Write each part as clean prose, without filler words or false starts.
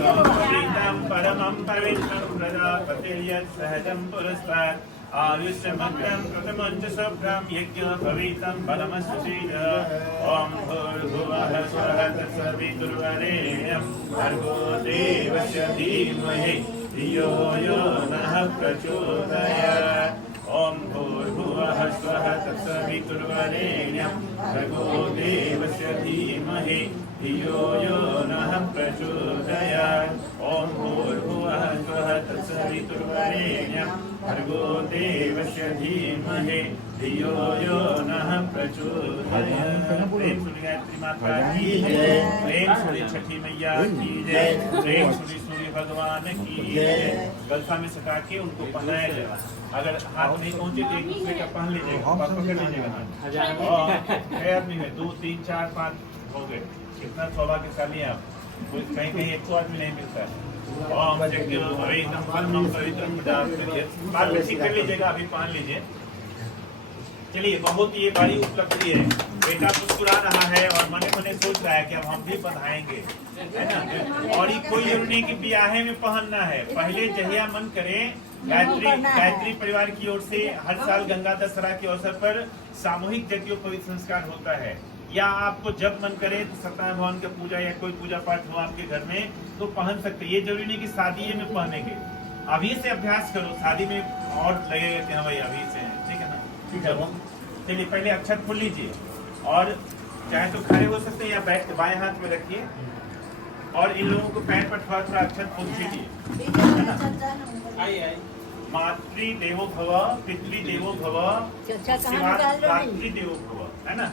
पवित्रं परमं पवित्रं प्रजापतिर्यत् सहजं पुरस्तात् आयुष्यमग्नं प्रथमं च शुभ्रं यज्ञोपवीतं बलमसुषीद ॐ भूर्भुवः स्वः तत्सवितुर्वरेण्यं भर्गो देवस्य धीमहि धियो यो नः प्रचोदयात् ॐ भूर्भुवः स्वः तत्सवितुर्वरेण्यं भर्गो देवस्य धीमहि धियो यो नः प्रचोदयात् ॐ भूर्भुवः स्वः तत्सवितुर्वरेण्यं भर्गो देवस्य धीमहि धियो यो नः प्रचोदयात्। प्रेम सूर्य गायत्री माता की जय, प्रेम सूर्य छठी मैया की जय, प्रेम सूर्य भगवान की जय। गलफा में सटा के उनको पहनाया जाएगा। अगर हाथ नहीं पहुंचे तो एक दूसरे का पहन लीजिएगा, पकड़ लीजिएगा। 6 आदमी में 2 3 4 5 हो गए। कितना सौभाग्यशाली है आप। कहीं कहीं 100 आदमी नहीं मिलता है। ओम यज्ञोपवीतं परमं पवित्रं प्रजापतिर्यत्। बात ठीक कर लीजिएगा, अभी पहन लीजिए। चलिए, बहुत ये बड़ी उपलब्धि है। बेटा मुस्कुरा रहा है और मने मने सोच रहा है कि अब हम भी बधाएंगे, है ना। और ये कोई जरूरी नहीं कि ब्याहे में पहनना है। पहले जहिया मन करे, गायत्री परिवार की ओर से हर साल गंगा दशहरा के अवसर पर सामूहिक यज्ञोपवीत संस्कार होता है। या आपको जब मन करे तो सत्यनारायण भगवान का पूजा या कोई पूजा पाठ हो आपके घर में तो पहन सकते। ये जरूरी नहीं कि शादी में पहनेंगे। अभी से अभ्यास करो, शादी में और लगेगा कि हाँ भाई अभी से है, ठीक है ना। ठीक है, चलिए पहले अक्षत फूल लीजिए और चाहे तो खड़े हो सकते हैं या बैठ बाएं हाथ में रखिए और इन लोगों को पैर पर थोड़ा थोड़ा अक्षत फूल छीटिए। मातृ देवो भव, पितृ देवो भव, देवो भव, है ना।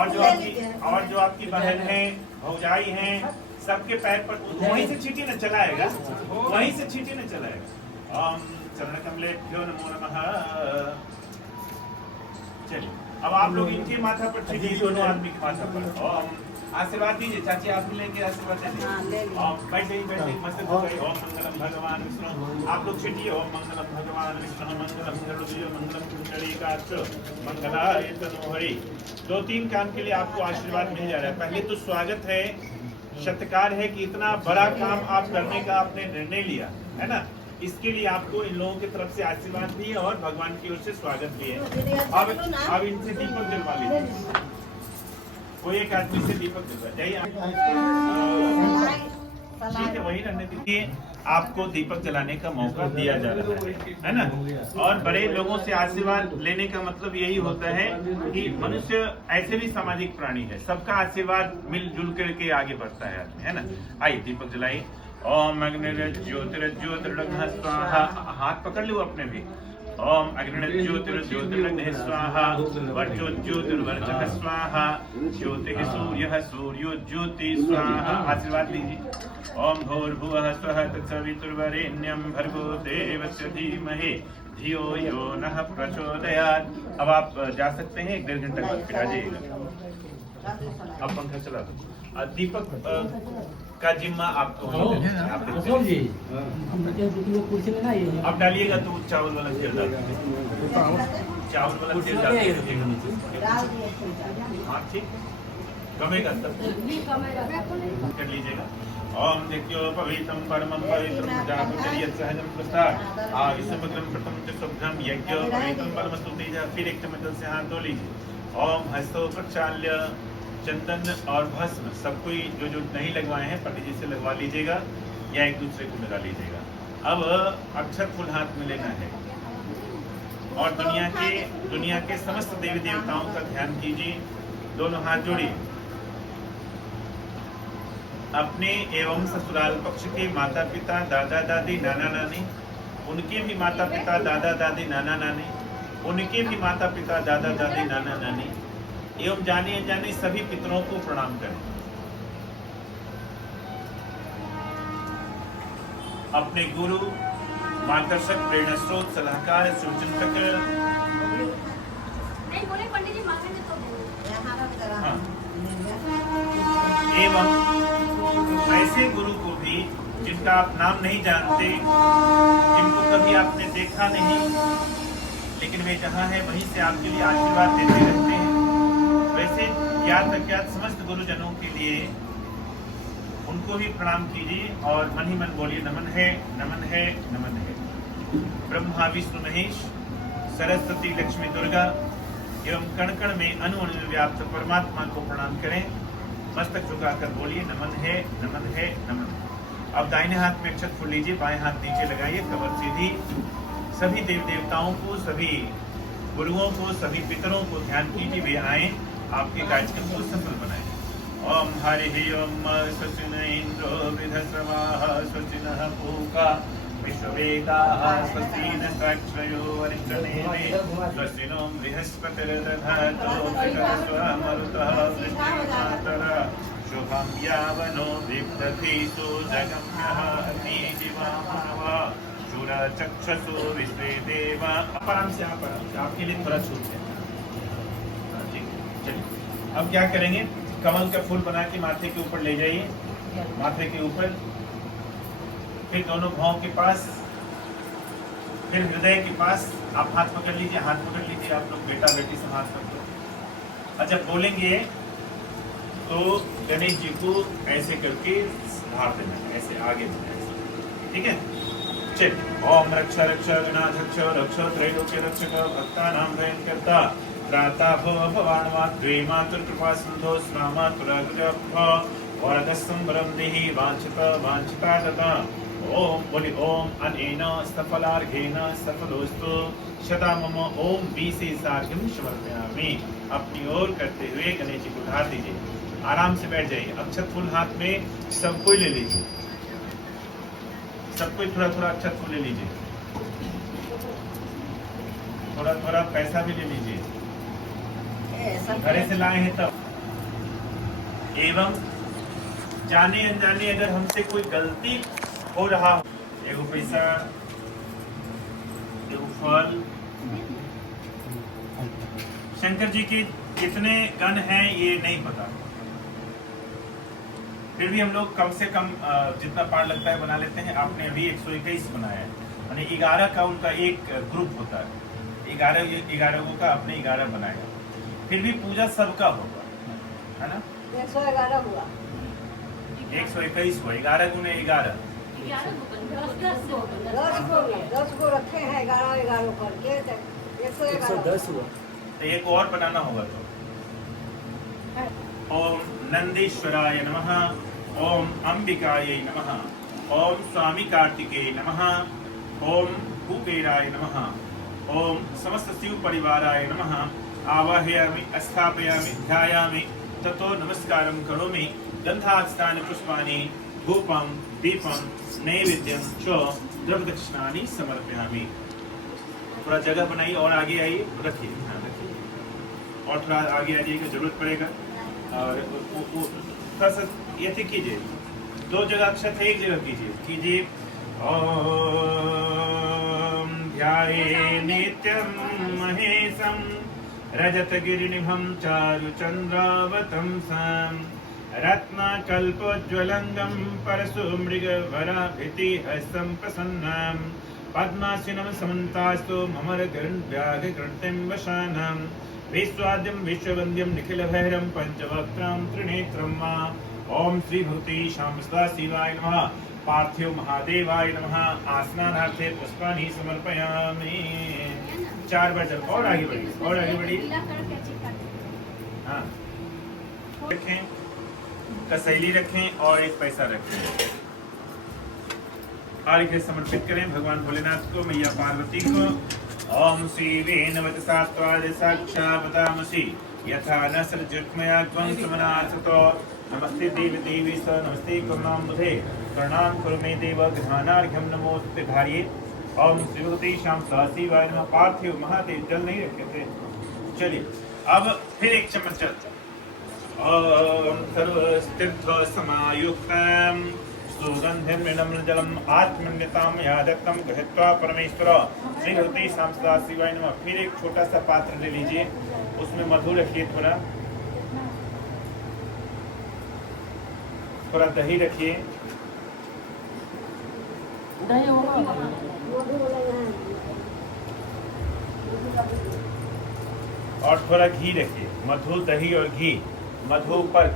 और जो आपकी बहन है, भौजाई है, सबके पैर पर वहीं से छीटिए ना, चलाएगा वहीं से छीटिए ना, चलाएगा। ओम चरण कमलेभ्यो नमो नमः। चलिए, अब आप लोग इनके माथा पर छीटिए, दोनों आदमी के माथा पर। ओम आशीर्वाद दीजिए। चाची आप भी लेंगे आशीर्वाद दीजिए। बैठ जाइए मस्त हो गई। ओम मंगलम भगवान विष्णु। आप लोग छीटिए। ओम मंगलम भगवान विष्णु मंगलम गरुड़ध्वज मंगलम पुंडरीकाक्ष मंगलाय तनोहरि। 2-3 काम के लिए आपको आशीर्वाद मिल जा रहा है। पहले तो स्वागत है, सत्कार है कि इतना बड़ा काम आप करने का आपने निर्णय लिया, है ना। इसके लिए आपको इन लोगों की तरफ से आशीर्वाद भी है और भगवान की ओर से स्वागत भी है। अब इनसे दीपक जलवा लीजिए। कोई एक आदमी से दीपक जलवा जाइए। ठीक है, वही रहने दीजिए। आपको दीपक जलाने का मौका दिया जा रहा है ना। और बड़े लोगों से आशीर्वाद लेने का मतलब यही होता है कि मनुष्य ऐसे भी सामाजिक प्राणी है, सबका आशीर्वाद मिलजुल करके आगे बढ़ता है आदमी, है ना। आइए दीपक जलाइए। ओम अग्निर्ज्योतिर्ज्योतिर्लग्नः स्वाहा। हाथ पकड़ लो अपने भी। ओम अग्निर्ज्योतिर्ज्योतिर्लग्नः स्वाहा, वर्चोज्योतिर्वर्चः स्वाहा, ज्योतिः सूर्यः सूर्यो ज्योति स्वाहा। आशीर्वाद लीजिए। ओम भूर्भुवः स्वः तत्सवितुर्वरेण्यं भर्गो देवस्य धीमहि धियो यो नः प्रचोदयात्। अब आप जा सकते हैं, 1-1.5 घंटे बाद फिर आ जाइएगा। अब पंखा चला दो। दीपक का जिम्मा आपको अब डालिएगा तो चावल वाला तेल डाल, चावल वाला तेल डाल। हाँ ठीक, कमेगा तब कर लीजिएगा। ओम यज्ञोपवीतं परमं पवित्रं प्रजापतिर्यत् सहजं पुरस्तात् आयुष्यमग्नं प्रथमं च शुभ्रं यज्ञोपवीतं परमस्तु तेजः। फिर एक चम्मच से हाथ धो लीजिए। ओम हस्तो प्रक्षाल्य। चंदन और भस्म सब कोई जो नहीं लगवाए हैं पंडित जी से लगवा लीजिएगा या एक दूसरे को लगा लीजिएगा। अब अक्षत फूल हाथ में लेना है और दुनिया के समस्त देवी देवताओं का ध्यान कीजिए। दोनों हाथ जोड़िए। अपने एवं ससुराल पक्ष के माता पिता, दादा दादी, नाना नानी, उनके भी माता पिता, दादा दादी, नाना नानी, उनके भी माता पिता, दादा दादी, नाना नानी एवं जाने अनजाने सभी पितरों को प्रणाम करें। अपने गुरु, मार्गदर्शक, प्रेरणा स्रोत, सलाहकार, सुचिंतक एवं ऐसे गुरु को भी जिनका आप नाम नहीं जानते, जिनको कभी आपने देखा नहीं, लेकिन वे जहाँ है वहीं से आपके लिए आशीर्वाद देते रहते हैं। वैसे ज्ञात अज्ञात समस्त गुरुजनों के लिए उनको भी प्रणाम कीजिए और मन ही मन बोलिए नमन है, नमन है, नमन है। ब्रह्मा विष्णु महेश, सरस्वती लक्ष्मी दुर्गा एवं कण कण में अणु अणु में व्याप्त परमात्मा को प्रणाम करें। मस्तक झुकाकर बोलिए नमन है, नमन है, नमन है। अब दाहिने हाथ में अक्षत फूल लीजिए, बाएं हाथ नीचे लगाइए, कमर सीधी। सभी देव देवताओं को, सभी गुरुओं को, सभी पितरों को ध्यान कीजिए, वे आए आपके कार्यक्रम को सफल बनाए। ओम हरि ओम स्वस्ति न इंद्रो वृद्धश्रवाः स्वस्ति नः पूषा विश्ववेदाः स्वस्ति नक्षत्रो अरिष्टनेमिः स्वस्ति नो बृहस्पतिर्दधातु मरुतः वृष्टिर्मातरः शुभं यावनो विदधीषु जगम्यः अतिजिवामनवः शूरचक्षसु विश्वे देवा। आराम से आपके लिए थोड़ा छूट है। चलिए अब क्या करेंगे, कमल का फूल बना के माथे के ऊपर ले जाइए, माथे के ऊपर, फिर दोनों भावों के पास, फिर हृदय के पास आप हाथ पकड़ लीजिए, हाथ पकड़ लीजिए आप लोग बेटा बेटी से हाथ पकड़ो। और जब बोलेंगे तो गणेश जी को ऐसे करके धार देना, ऐसे आगे देना, ठीक है। चल ओम रक्ष रक्ष गणाध्यक्ष रक्ष त्रैलोक्य रक्षक भक्तानां भयंकर्ता त्राता भव भवान् द्वे मातृकृपा सिन्धो स्नामातुराग्रभ वरदस्संवरं देहि वाञ्छिता वाञ्छिता तथा। ओम बोली ओम अनेन सफलार्घेन सफलोस्तु शता मम ओम 20 सार्घ्यं समर्पयामि। अपनी ओर करते हुए गणेश जी को धार दीजिए, आराम से बैठ जाइए। अक्षत फूल हाथ में सबको ले लीजिए, सबको थोड़ा थोड़ा अक्षत फूल ले लीजिए, थोड़ा थोड़ा पैसा भी ले लीजिए, घरे से लाए हैं तब। एवं जाने अनजाने अगर हमसे कोई गलती हो रहा हो, एगो पैसा, एगो फल, शंकर जी के कितने गण हैं ये नहीं पता, फिर भी हम लोग कम से कम जितना पार लगता है बना लेते हैं। आपने अभी 121 बनाया है, यानी 11 का उनका एक ग्रुप होता है, 11 का आपने 11 बनाया, फिर भी पूजा सबका होगा, है ना। 111 हुआ, 121 हुआ, 11 गुने 11 10 को रखे हैं, 11 करके 110 हुआ। तो एक और बनाना होगा। तो ओम नंदीश्वराय नमः, ओम अंबिकायै नमः, ओम स्वामी कार्तिकेय नमः, ओम कुबेराय नमः, ओम समस्त शिव परिवाराय नमः। आवाहयामि स्थापयामि ध्यायामि ततो नमस्कारं करोमि। गंधास्तानि पुष्पाणि धूपं दीपं नैवेद्यं च द्रव्यदक्षिणानि समर्पयामि। थोड़ा जगह बनाइए और आगे आइए, रखिए, ध्यान रखिए, और थोड़ा आगे आइए की जरूरत पड़ेगा। और थोड़ा सा ये कीजिए, 2 जगह अक्षत है, 1 जगह कीजिए। ओम ध्याये नित्यं महेशं रजतगिरिनिभं चारुचन्द्रावतंसं रत्नकल्पोज्ज्वलंगं परशुमृगवराभितिहस्तं प्रसन्नं पद्मासनं समन्तास्तु ममरगरुण्व्याघ्रकृतिं वशानं विश्वाद्यं विश्ववन्द्यं निखिलभैरं पंचवक्त्रं त्रिनेत्रं मा। ओम श्री भगवती श्याम सदाशिवाय नमः। पार्थिव महादेवाय नमः। आसनार्थे पुष्पाणि समर्पयामि। 4 बार जब और आगे बढ़िए, और आगे बढ़िए। हाँ, रखें, कसैली रखें और एक पैसा रखें। आर्घ्य समर्पित करें भगवान भोलेनाथ को, मैया पार्वती को। ओम श्री वेणवत सात्वाद साक्षावतामसि यथा न सृजत्मया त्वं समनार्थतो। नमस्ते देवी देवी स नमस्ते करुणाम्बुधे प्रणाम कुरु मे देव गृहाणार्घ्यं नमोस्तुते। धारिये। ओम श्री भगवती श्याम सदाशिवाय नमः। पार्थिव महादेव जल नहीं रखे थे, चलिए अब फिर एक चम्मच चलता। ओम सर्वतीर्थ समायुक्तम सुगंधिर्मृणमृजलम् आत्मन्यतां यादक्तं गृहीत्वा परमेश्वर श्री भगवती श्याम सदाशिवाय नमः। फिर एक छोटा सा पात्र ले लीजिए, उसमें मधु रखिए, थोड़ा दही रखिए, और थोड़ा घी रखिए। मधु, दही और घी। मधु पर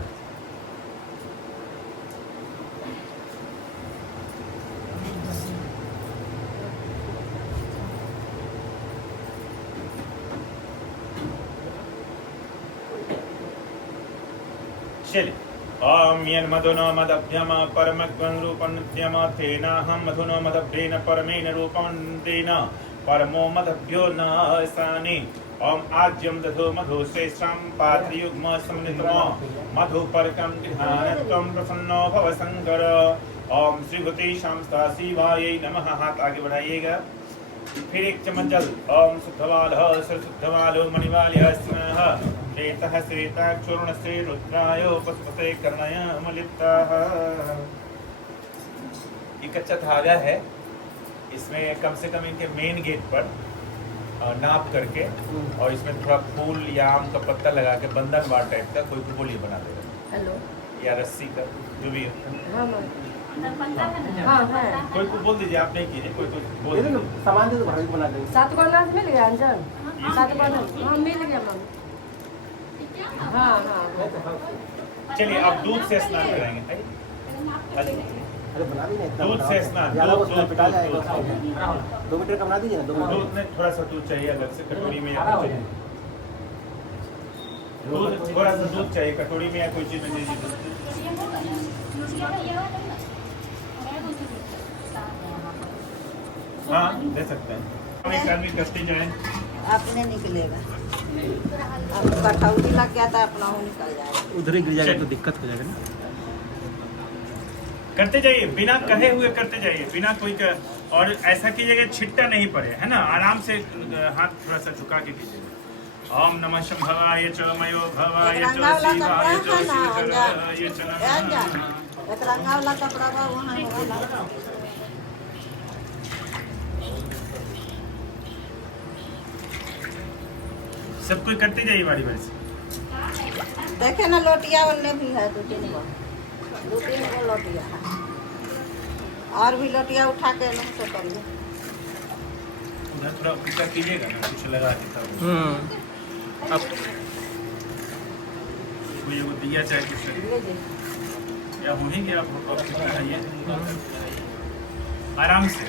चलिए। ओम यन् मधुनो मदभ्यम परमग्वं रूपं नित्यम तेनाहं मधुनो मदभ्येन परमेन रूपं तेन परमो मदभ्यो न स्थानि। ओम आज्यं दधो मधु श्रेष्ठं पात्रयुग्म समन्वितमो मधुपर्कं गृहाणत्वं प्रसन्नो भव शंकर। ओम श्रीभूति शांता शिवाय नमः। हाथ आगे बढ़ाइएगा। फिर एक चम्मच जल। ओम शुद्धवालः सरशुद्धवालो मणिवाल्यः स्नः श्वेतः श्वेताक्षूर्णस्य रुद्राय पशुपते कर्णय मलिप्ताः। ये कच्चा धागा है, इसमें कम से कम इनके मेन गेट पर नाप करके और इसमें थोड़ा फूल या आम का पत्ता लगा के बंधन वार टाइप का कोई बोली बना देगा। हेलो या रस्सी का जो भी हाँ है। कोई को बोल दीजिए, आप नहीं कीजिए, कोई को बोल दीजिए। सामान दे दो, भाई बना देंगे। 7 बर्नर मिल गया अंजन? 7 बर्नर हाँ मिल गया मैम। हाँ हाँ चलिए अब दूध से स्नान कराएंगे। अरे बना दीजिए इतना दूध से स्नान, ज़्यादा दूध, उसमें पिटा दूध, जाएगा। 2 मीटर का बना दीजिए ना, 2 मीटर। दूध में थोड़ा सा दूध चाहिए अलग से कटोरी में या कुछ चाहिए। दूध थोड़ा सा दूध चाहिए कटोरी में या कोई चीज में दीजिए। हाँ दे सकते हैं। हम एक आदमी कस्ती जाए। अपने निकलेगा। अब कठौती लग गया था अपना वो निकल जाएगा। उधर ही गिर जाएगा चल। तो दिक्कत हो जाएगा ना। करते जाइए, बिना कहे हुए करते जाइए, बिना कोई और ऐसा कीजिएगा छिट्टा नहीं पड़े, है ना। आराम से हाथ थोड़ा सा झुका के कीजिएगा। ओम नमः शंभवाय च मयो भवाय च शिवाय च शिवतराय च नमः। एक रंगा वाला कपड़ा का वहाँ वाला। सब कोई करते जाइए बारी बारी से। देखे ना लोटिया उनने भी है 2-3 गो, 2-3 गो लोटिया है। और भी लोटिया उठा के लोग से करिए। उधर थोड़ा ऊपर कीजिएगा ना, कुछ लगा के तब। अब कोई वो दिया चाहे कुछ लीजिए। या होंगे आप आइए आराम से।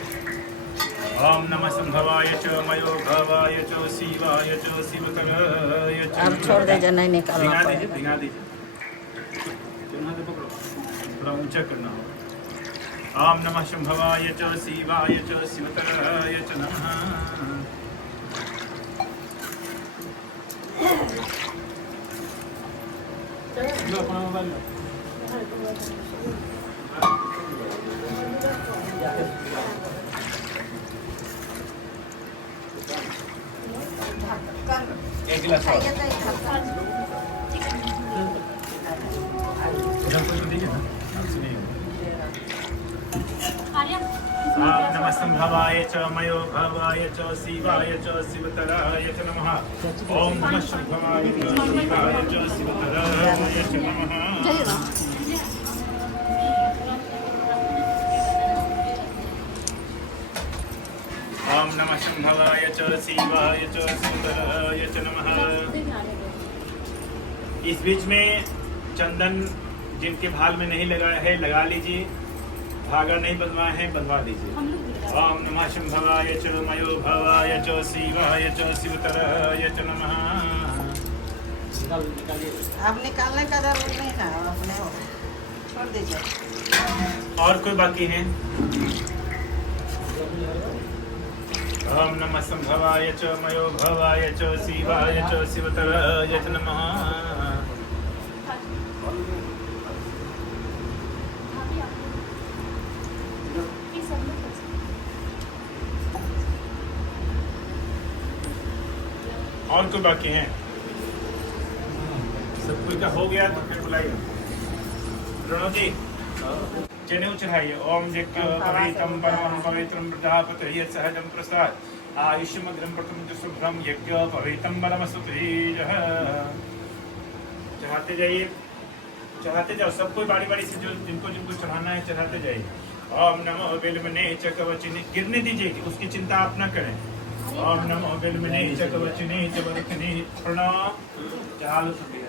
ओम नमः शंभवाय च मयो भवाय च शिवाय च शिवतराय च। अब छोड़ दे जो नहीं निकालना भिगा पड़ेगा। दीजिए, भिगा दीजिए। थोड़ा ऊंचा करना होगा। ओम नमः शंभवाय च शिवाय च शिवतराय च नमः। लो अपना मोबाइल लो। एक गिलास और। खाइए तो एक ढक्कन। इधर कोई तो दीजिए ना, आपसे नहीं होगा। ओम नमः शंभवाय च मयो भवाय च शिवाय च शिवतराय च नमः। ओम नमः शंभवाय च शिवाय च शिवतराय च नमः। ओम नमः शंभवाय च शिवाय च शिवतराय च नमः। इस बीच में चंदन जिनके भाल में नहीं लगाया है लगा लीजिए, धागा नहीं बंधवाए हैं बंधवा दीजिए। ओम नमः शंभवाय च मयो भवाय च शिवाय च शिवतराय च नमः। अब निकालने का जरूरत नहीं ना, अपने हो छोड़ दीजिए। और कोई बाकी है? ओम नमः शंभवाय च मयो भवाय च शिवाय च शिवतराय च नमः। और कोई बाकी है? सब कोई का हो गया तो फिर बुलाइए। प्रणव जी जनेऊ चढ़ाइए। ओम जग्यो पवित्रं परमं पवित्रं प्रजापतये सहजं प्रसाद आयुष्यमग्रं प्रथम शुभ्रम यज्ञ पवित्रं बलमस्तुतेजः। चढ़ाते जाइए, चढ़ाते जाओ सब कोई बारी बारी से, जो जिनको जिनको चढ़ाना है चढ़ाते जाइए। ओम नमो बिल्वने च कवचिने, गिरने दीजिए, उसकी चिंता आप न करें। ओम नमो बिल्वने च कवचिने च वरुखने प्रणव चालू सुनिए।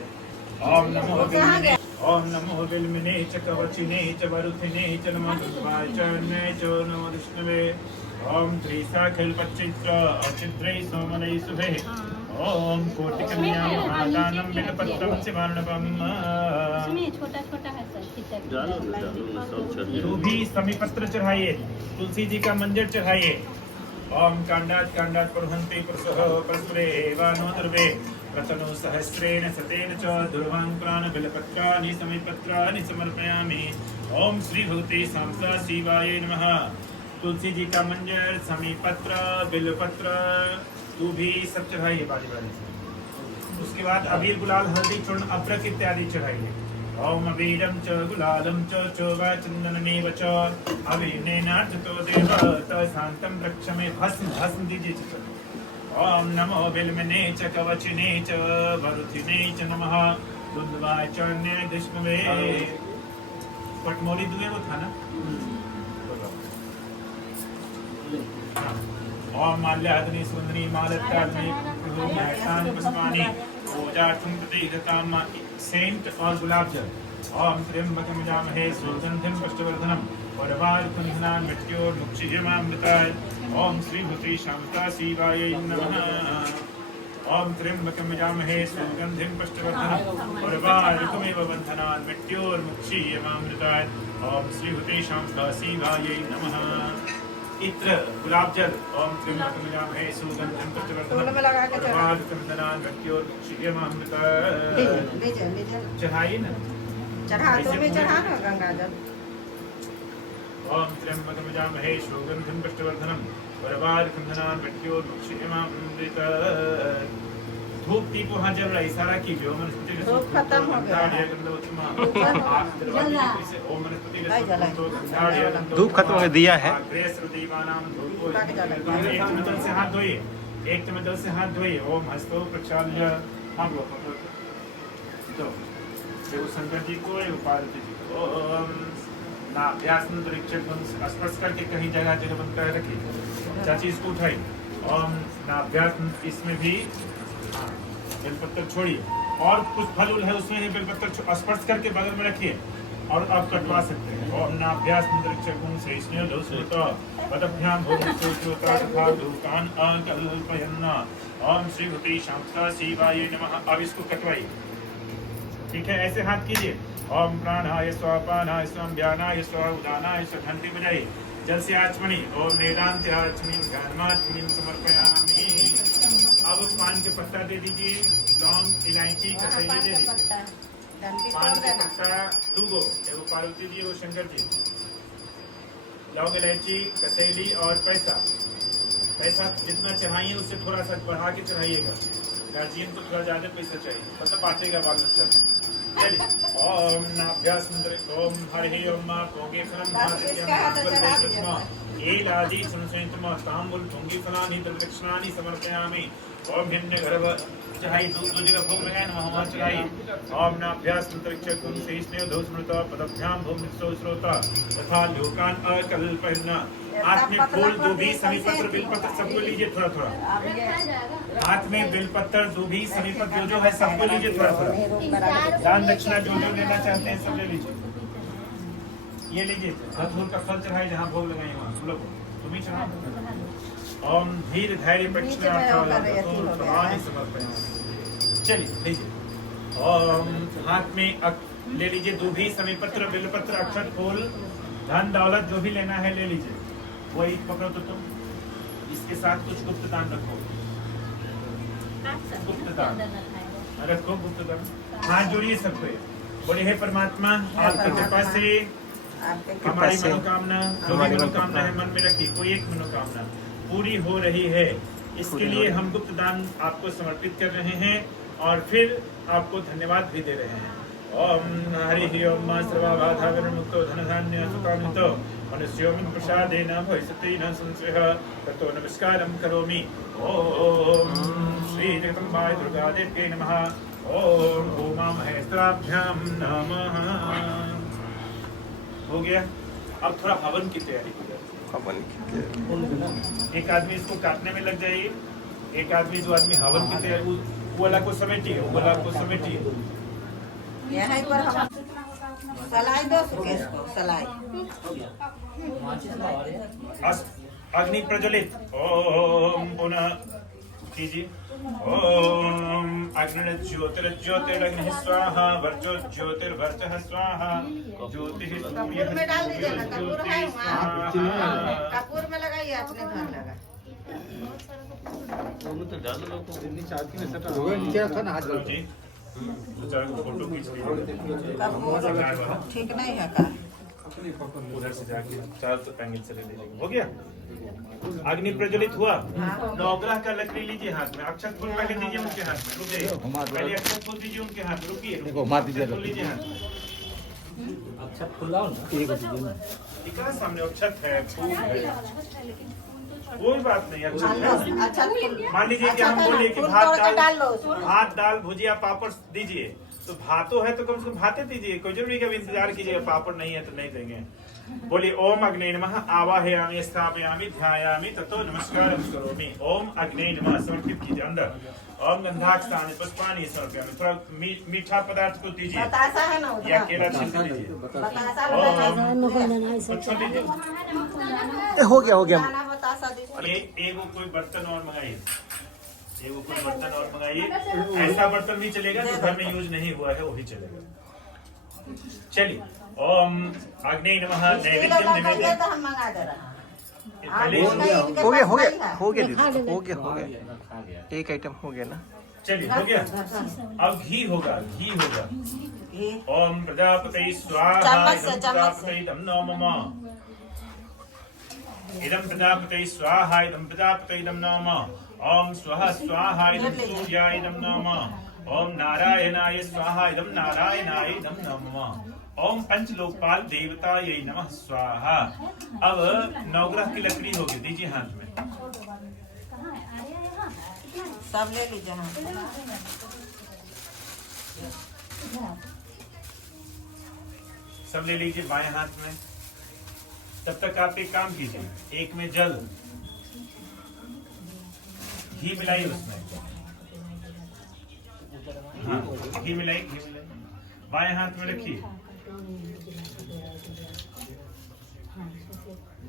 ओम नमो बिल्वने, ओम नमो बिल्वने च कवचिने च वरुखने च नमो दुर्गाय च अन्ये च नमो विष्णवे। ओम त्रिशाखिलपच्चित्र अचित्रै सोमनै शुभे। ओम कोटिकन्या महादानं बिल्वपत्रं शिवार्णवम्। इसमें छोटा छोटा है सर कितना तो भी समीपत्र चढ़ाइए, तुलसी जी का मंजर चढ़ाइए। ओम कांडात कांडात पुरहंति पुरुषः परस्परे एवानो दुर्वे रतनो सहस्रेण सतेन च दुर्वांकुरान बिलपत्राणि समीपत्राणि समर्पयामि। ओम श्री भगवते सांसा शिवाय नमः। तुलसी जी का मंजर, समीपत्र, बिलपत्र, तू भी सब चढ़ाइए बारी बारी से। उसके बाद अबीर गुलाल हल्दी चूर्ण अभ्रक इत्यादि चढ़ाइए। ओम अबीरम च गुलालम च चोवा चंदनमेव च अबीर्नेनार्चितो देव शांतम रक्षमे। भस्म दीजिए चित्र। ओम नमो बिल्मने च कवचने च वरुथिने च नमः दुंदवाय च अन्य विष्णुवे। पटमोली दुए वो था ना। ओम माल्याग्नि सुंदरी मालत्याग्नि महतानि पुष्पाणि पूजार्थं प्रतीकताम सेंट और गुलाब जल। ओम त्र्यंबकं यजामहे सुगंधिं पुष्टिवर्धनम् उर्वारुकंधनान् मृत्योर्मुक्षीयमामृताय। ओम श्री भूति शांता शिवाय नमः। ओम त्र्यंबकं यजामहे सुगंधिं पुष्टिवर्धनम् उर्वारुकमिव बन्धनान् मृत्योर्मुक्षीयमामृताय। ओम श्री भूति शांता शिवाय नमः। इत्र गुलाब जल। ओम त्र्यंबकं यजामहे सुगंधिं पुष्टिवर्धनम् उर्वारुकमिव बन्धनान्। चढ़ाइए ना, चढ़ा तो भी चढ़ा ना गंगा जल। ओम त्र्यंबकं यजामहे सुगंधिं पुष्टिवर्धनम् उर्वारुकमिव बन्धनान्। धूप दीप वहाँ जल रहा है, इशारा कीजिए। ओम वनस्पति धूप खत्म हो गया। धूप खत्म हो दिया है। एक चम्मच जल से हाथ धोइए, एक चम्मच जल से हाथ धोइए। ओम हस्तो प्रक्षाल्य। हाँ वो तो एगो शंकर जी को, एगो पार्वती जी को। ओम नाभ्यास स्पर्श करके कहीं जगह बंद कर रखिए। चाची इसको उठाई। ओम नाभ्यास, इसमें भी बेलपत्र छोड़िए और कुछ फल उल है उसमें ही बेलपत्र स्पर्श करके बगल में रखिए और आप कटवा सकते हैं। ओम नाभ्यास मुद्रिक्षकुं सहिष्णु दोषोता पदभ्याम भूमिश्रोता तथा लोकान अकल्पयन्ना। ओम श्री भूति शांता शिवाय नमः। अब इसको कटवाइए, ठीक है। ऐसे हाथ कीजिए। ओम प्राणाय स्वापानाय स्वं व्यानाय स्व उदानाय स्व। घंटी बजाइए। जल से आचमनी। ओम वेदांत आचमनी ज्ञानमाचमनी समर्पयामि। अब पान के पत्ता दे दीजिए, लौंग इलायची कसैली दे दीजिए। पान के पत्ता दूगो, एगो पार्वती जी एगो शंकर जी। लौंग इलायची कसैली और पैसा। पैसा जितना चढ़ाइए उससे थोड़ा सा बढ़ा के चढ़ाइएगा। गार्जियन को थोड़ा ज्यादा पैसा चाहिए, मतलब बांटेगा बाल बच्चा में। चलिए। ओम नाभ्यास ओम हरि ओम मा पोगे फलम एलादि संसंतम तांबूल भोंगी फलानि दक्षिणानि समर्पयामि। ओम हिन्य गर्भ चढ़ाई, दो जगह भोग लगाए ना वहाँ चढ़ाई। ओम नाभ्यास मंत्रक्षकुं सहिष्णु दोषमृता पदभ्याम भूमिश्रो श्रोता तथा लोकान अकल्पयन्ना। हाथ में फूल, दूभी, समीपत्र, बिलपत्र सबको लीजिए थोड़ा थोड़ा। हाथ में बिलपत्र, दूभी, समीपत्र जो है सबको लीजिए थोड़ा थोड़ा। दान दक्षिणा जो लेना चाहते हैं सब ले लीजिए। ये लीजिए, धतूर का फल चढ़ाई जहाँ भोग लगाए वहाँ तुम लोग तुम ही चढ़ाओ। ओम धीर धैर्य प्रक्षण। चलिए लीजिए। ओम हाथ में ले लीजिए दूभी, समीपत्र, बिलपत्र, अक्षत, फूल, धन दौलत जो भी लेना है ले लीजिए। वही पकड़ो तो तुम। इसके साथ कुछ गुप्त दान रखो। गुप्त दान रखो, गुप्त दान। हाथ जोड़िए सबको। बोले हे परमात्मा, आपकी कृपा से हमारी मनोकामना, जो भी मनोकामना है मन में रखी, कोई एक मनोकामना पूरी हो रही है। इसके लिए हम गुप्त दान आपको समर्पित कर रहे हैं और फिर आपको धन्यवाद भी दे रहे हैं। ओम हरि ओम सर्वबाधा विमुक्तो धनधान्य सुकामितो मनुष्योऽस्मिन् प्रसादेन भविष्यति न संशयः ततो नमस्कारं करोमि। ओम श्री जगदम्बाय दुर्गादेव्यै नमः। ओम उमा महेश्वराभ्यां नमः। हो गया। अब थोड़ा हवन की तैयारी हो जाए। एक आदमी इसको काटने में लग जाइए। एक आदमी, जो आदमी हवन की तैयारी, वो वाला को समेटिए, वो वाला को समेटिए। यहाँ पर हम सलाई दो सुकेश को सलाई। अग्नि प्रज्वलित। ओम पुनः कीजिए। ओम अग्निर्ज्योतिर्ज्योतिरग्निः स्वाहा वर्चो ज्योतिर्वर्चः स्वाहा ज्योतिः कपूर में डाल दीजिए ना, कपूर है वहाँ। कपूर में लगाइए, अपने घर लगा। तो डाल लो नीचे रखा ना हाथ डाल जी फोटो खींच लीजिए कपूर ठीक नहीं है का? उधर से जाके चार तो एंगल से ले लीजिए। हो गया? अग्नि प्रज्वलित हुआ। नवग्रह का लकड़ी लीजिए हाथ में। अक्षत फूल पहले दीजिए उनके हाथ में। रुकिए, पहले अक्षत फूल दीजिए उनके हाथ में। रुकिए, देखो मार दीजिए अक्षत फूल लीजिए हाथ में। अच्छा खुला ना इतना सामने अक्षत है, फूल है, कोई बात नहीं। अक्षत है। अच्छा मान लीजिए कि हम बोले कि फूल भात तोड़ के डाल दाल, लो उसमें। भात दाल भुजिया पापड़ दीजिए, तो भातो है तो कम से कम भाते दीजिए। कोई जरूरी कभी इंतजार कीजिएगा पापड़ नहीं है तो नहीं देंगे। बोलिए ओम अग्ने नमः आवाहयामि स्थापयामि ध्यायामि ततो नमस्कारं करोमि। ओम अग्ने नमः समर्पित कीजिए अंदर। ओम गंधाक्षतानि पुष्पाणि समर्पयामि। थोड़ा मीठा पदार्थ को दीजिए बतासा है ना या उधर? केला छील दीजिए। बतासा कुछ दीजिए। हो गया खाना बतासा दीजिए। एगो कोई बर्तन और मंगाइए, एगो कोई बर्तन और मंगाइए। ऐसा बर्तन भी चलेगा जो घर में यूज नहीं हुआ है, वो भी चलेगा। चलिए ओम अग्नि नमः नैवेद्यम निवेदय। तो हम मंगा दे रहे हैं। पहले हो गया दीदी, हो गया एक आइटम हो गया ना। चलिए हो गया। अब घी होगा, घी होगा। ओम प्रजापति स्वाहा चम्मच से, इदं चम्मच से। प्रजापति इदं नमः। इदं प्रजापति स्वाहा इदं प्रजापति इदं नमः। ओम स्वः स्वाहा इदं सूर्याय इदं नमः। ओम नारायणाय स्वाहा इदं नारायणाय इदं नमः। ओम पंचलोकपाल देवतायै नमः स्वाहा। अब नवग्रह की लकड़ी होगी, दीजिए हाथ में। सब ले लीजिए हाथ में। सब ले लीजिए बाएं हाथ में। तब तक आप एक काम कीजिए, एक में जल, घी मिलाइए उसमें। हाँ, घी मिलाइए, घी मिलाइए। बाएं हाथ में रखिए।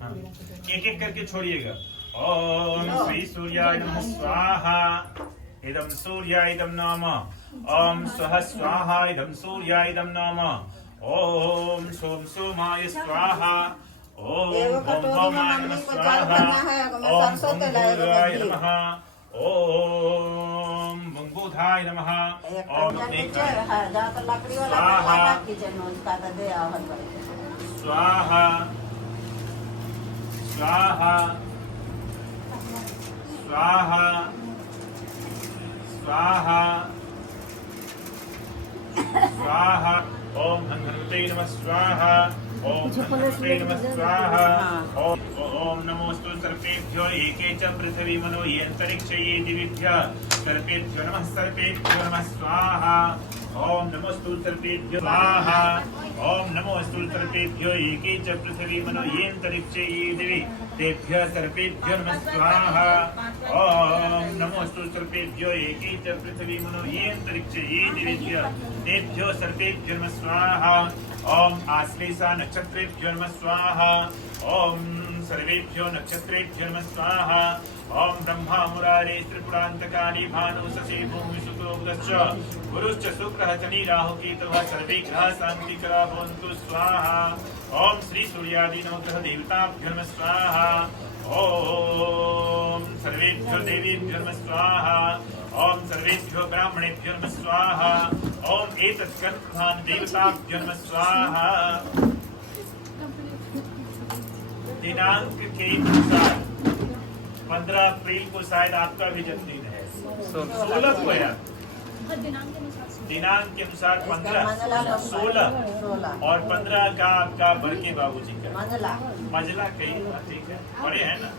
हाँ, एक एक करके छोड़िएगा। ओम श्री सूर्याय नमः स्वाहा इदं सूर्याय इदं नमः। ओम स्वः स्वाहा इदं सूर्याय इदं नमः। ओम सोम सोमाय स्वाहा। ओम भौम भौमाय नमः स्वाहा। ओम भूर्भुवाय नमः। ओम भुंबुधाय नमः। ओम लकड़ी वाला किचन उसका तो दे आवत स्वाहा स्वाहा स्वाहा स्वाहा स्वाहा। ओम हनुमते नमः स्वाहा। ओम हनुमते नमः स्वाहा। ओम नमोस्तु सर्पेभ्यो एके च पृथिवी मनो ये अंतरिक्ष ये दिव्यभ्यः सर्पेभ्यो नमः। सर्पेभ्यो नमः स्वाहा। ओम नमोस्तु सर्पेभ्यो स्वाहा। ओम नमोस्तु सर्पेभ्यो एके च पृथिवी मनो ये अंतरिक्ष ये दिवि तेभ्यः सर्पेभ्यो नमः स्वाहा। ओम नमोस्तु सर्पेभ्यो एके च पृथिवी मनो ये अंतरिक्ष ये दिव्यभ्यः तेभ्यो सर्पेभ्यो नमः स्वाहा। ओम आश्लेषा नक्षत्रेभ्यो नमः स्वाहा। ओम सर्वेभ्यो नक्षत्रेभ्यो नमः स्वाहा। ओम ब्रह्मा मुरारे त्रिपुरांतकारी भानु शशि भूमि शुक्रो बुधश्च गुरुश्च शुक्रः शनि राहु केतुः सर्वे ग्रहाः शान्तिकरा भवन्तु स्वाहा। ओम श्री सूर्यादि नवग्रह देवताभ्यो नमः स्वाहा। ओम सर्वेभ्यो देवीभ्यो नमः स्वाहा। ओम सर्वेभ्यो ब्राह्मणेभ्यो नमः स्वाहा। ओम एतत् कर्मधान देवताभ्यो नमः स्वाहा। दिनांक के अनुसार 15 अप्रैल को शायद आपका भी जन्मदिन है। 16 को है, दिनांक के अनुसार 15, 16 और 15 का आपका बड़के बाबूजी का मजला कही। ठीक है, बड़े हैं ना।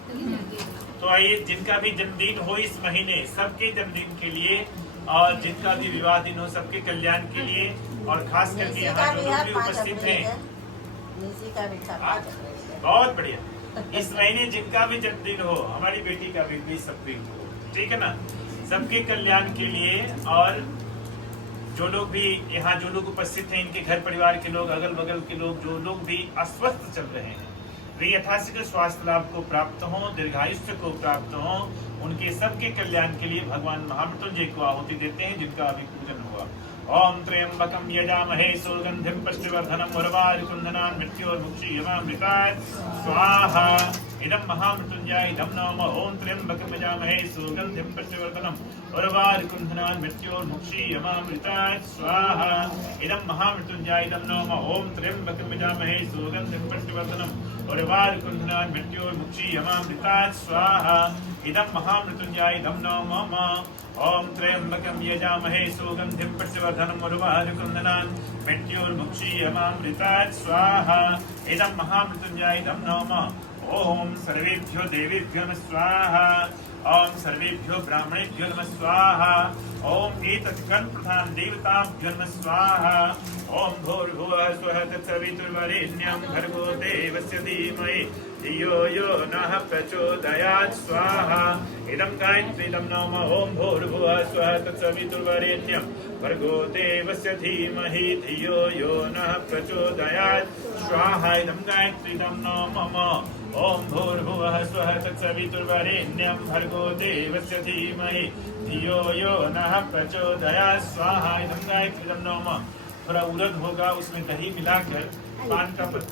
तो आइए, जिनका भी जन्मदिन हो इस महीने, सबके जन्मदिन के लिए और जिनका भी विवाह दिन हो सबके कल्याण के लिए, और खास करके यहाँ जो लोग भी उपस्थित हैं, बहुत बढ़िया। इस महीने जिनका भी जन्मदिन हो, हमारी बेटी का भी 20 अप्रैल को, ठीक है ना, सबके कल्याण के लिए। और जो लोग भी यहाँ जो लोग उपस्थित हैं, इनके घर परिवार के लोग, अगल बगल के लोग, जो लोग भी अस्वस्थ चल रहे हैं, वे यथाशीघ्र स्वास्थ्य लाभ को प्राप्त हो, दीर्घायुष्य को प्राप्त हो, उनके सबके कल्याण के लिए भगवान महामृत्युंजय को आहुति देते हैं, जिनका अभी पूजन हुआ। ओम त्र्यंबकं यजामहे सुगंधिं पुष्टिवर्धनम् उर्वारुकंधनान् मृत्योर्मुक्षीयमामृतात् स्वाहा। इदं महामृत्युंजय इदं नमः। ओम त्र्यंबकं यजामहे सुगंधिं पुष्टिवर्धनम् उर्वारुकंधनान् मृत्योर्मुक्षीयमामृतात् स्वाहा। इदं महामृत्युंजय इदं नमः। ओम त्र्यंबकं यजामहे सुगंधिं पुष्टिवर्धनम् उर्वारुकंधनान् मृत्योर्मुक्षीयमामृतात् स्वाहा। इदं महामृत्युंजय इदं नमः। ओम त्र्यंबकं यजामहे सुगंधिं पुष्टिवर्धनम् उर्वारुकंधनान् मृत्योर्मुक्षीयमामृतात् स्वाहा। इदं महामृत्युंजय इदं नमः। ओम सर्वेभ्यो देवेभ्यो नमः स्वाहा। ओम सर्वेभ्यो ब्राह्मणेभ्यो नमः स्वाहा। ओम एतत् गण प्रधान देवताभ्यो नमः स्वाहा। ओम भूर्भुवः स्वः तत्सवितुर्वरेण्यं भर्गो देवस्य धीमहि धियो यो नः प्रचोदयात् स्वाहा। इदं गायत्रीदं नमः। ओम भूर्भुवः स्वः तत्सवितुर्वरेण्यं भर्गो देवस्य धीमहि धियो यो नः प्रचोदयात् स्वाहा। इदं गायत्रीदं नमः। ओम भूर्भुवः स्वः तत्सवितुर्वरेण्यं भर्गो देवस्य धीमहि धियो यो नः प्रचोदयात् स्वाहा। इदं गायत्रीदं नमः। थोड़ा उड़द होगा, उसमें दही मिलाकर पान का पत्ता